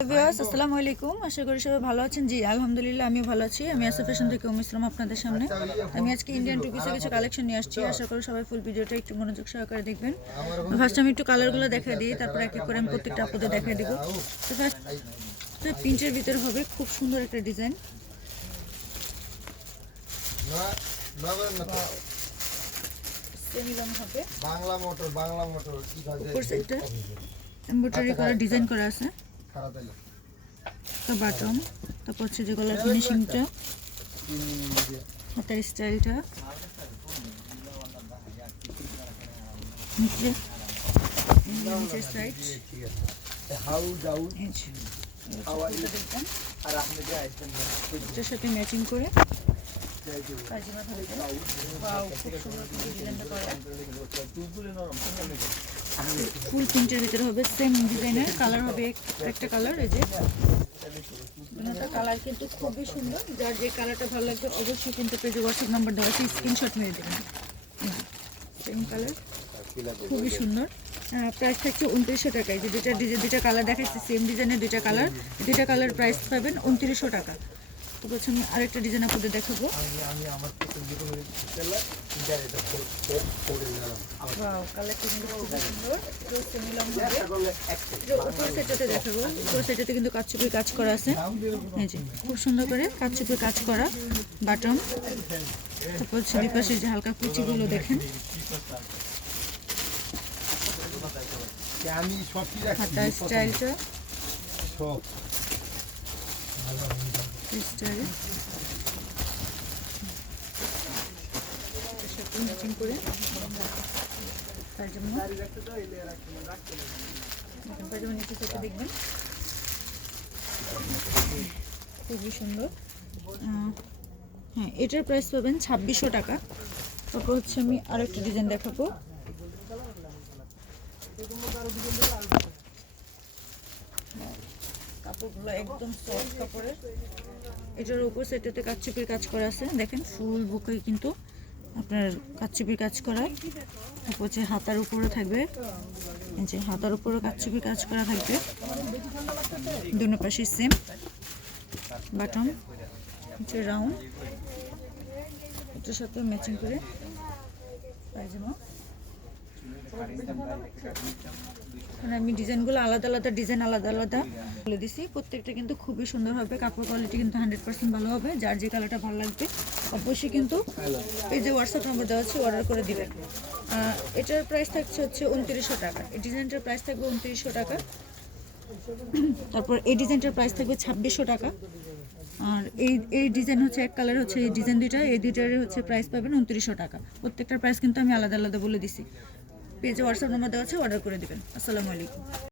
Viewers আসসালামু আলাইকুম। আশা করি সবাই ভালো আছেন। জি আলহামদুলিল্লাহ আমি ভালো আছি। আমি আসা ফ্যাশন থেকে উম আপনাদের সামনে। আমি আজকে ইন্ডিয়ান টু পিসের কিছু কালেকশন নিয়ে আসছি। আশা করি সবাই ফুল ভিডিওটা একটু মনোযোগ সহকারে দেখবেন। ফার্স্ট আমি একটু কালারগুলো দেখাই দিই তারপর এক এক করে আমি প্রত্যেকটা আপনাদের দেখাই দিব। তো ফার্স্ট প্রিন্টের ভিতরে হবে খুব সুন্দর একটা design Bangla motor Bangla motor embroidery করা ডিজাইন করা আছে। তো বাটন তারপর হচ্ছে যে গলার ফিনিশিংটা হাতের স্টাইলটা নিচে নিচের হাউ ডাউ দেখবেন আর আপনি যে, এটার সাথে ম্যাচিং করে পায়জামা থাকবে খুব সুন্দর ডিজাইনটা করা। ফুল প্রিন্টের ভিতরে হবে সেম ডিজাইনের কালার হবে একটা কালার এই যে। দুটোটা কালার কিন্তু খুবই সুন্দর। যার যে কালারটা ভালো লাগবে অবশ্যই কিন্তু পেজে হোয়াটসঅ্যাপ নাম্বার দেওয়া আছে স্ক্রিনশট মেরে দেবেন। সেম কালার খুবই সুন্দর। প্রাইস থাকছে উনত্রিশশো টাকা এই যে ডিজাইন দুইটা কালার দেখাচ্ছি সেম ডিজাইনের দুইটা কালার দুইটা কালার প্রাইস পাবেন উনত্রিশশো টাকা। তো বলছি আমি আরেকটা ডিজাইন আপনাদের দেখাবো। আমি আমি আমার কিন্তু খুবই সুন্দর। এটাও সেমিলং হবে। করলে এক যে উপর সেটাতে দেখাবো। উপর সেটাতে কিন্তু কাচচুপির কাজ করা আছে। খুব সুন্দর করে কাজ করা। বাটন তারপর দুই পাশে যে হালকা কুচিগুলো দেখেন। আমি সব স্টাইলটা সব। ম্যাচিং করে পায়জামা পায়জামা নিচে থেকে দেখবেন। খুবই সুন্দর। হ্যাঁ এটার প্রাইস পাবেন ছাব্বিশশো টাকা। তারপর হচ্ছে আমি আরেকটা ডিজাইন দেখাবো। কাপড়গুলো একদম সফট কাপড়ের। এটার উপর সেটাতে কাচ্চুপির কাজ করা আছে। দেখেন, ফুল বুকে কিন্তু আপনার কাচ্চুপির কাজ করা। তারপর হচ্ছে হাতার উপরে থাকবে যে হাতার উপরে কাচ্চুপির কাজ করা থাকবে। দুনো পাশে সেম বাটন হচ্ছে রাউন্ড এটার সাথে ম্যাচিং করে পায়জামা। মানে আমি ডিজাইনগুলো আলাদা আলাদা, ডিজাইন আলাদা আলাদা বলে দিছি। প্রত্যেকটা কিন্তু খুবই সুন্দর হবে, কাপড় কোয়ালিটি কিন্তু হান্ড্রেড পার্সেন্ট ভালো হবে, যার যে কালারটা ভালো লাগবে, অবশ্যই কিন্তু এই যে হোয়াটসঅ্যাপ নাম্বার দেওয়া আছে অর্ডার করে দিবেন। এটার প্রাইস থাকছে হচ্ছে উনত্রিশশো টাকা। এই ডিজাইনটার প্রাইস থাকবে উনত্রিশশো টাকা। তারপর এই ডিজাইনটার প্রাইস থাকবে ছাব্বিশশো টাকা। আর এই এই ডিজাইন হচ্ছে এক কালার হচ্ছে এই ডিজাইন দুইটা, এই দুইটার হচ্ছে প্রাইস পাবেন উনত্রিশশো টাকা। প্রত্যেকটার প্রাইস কিন্তু আমি আলাদা আলাদা বলে দিছি। পেজে হোয়াটসঅ্যাপ নাম্বার দেওয়া আছে অর্ডার করে দেবেন। আসসালামু আলাইকুম।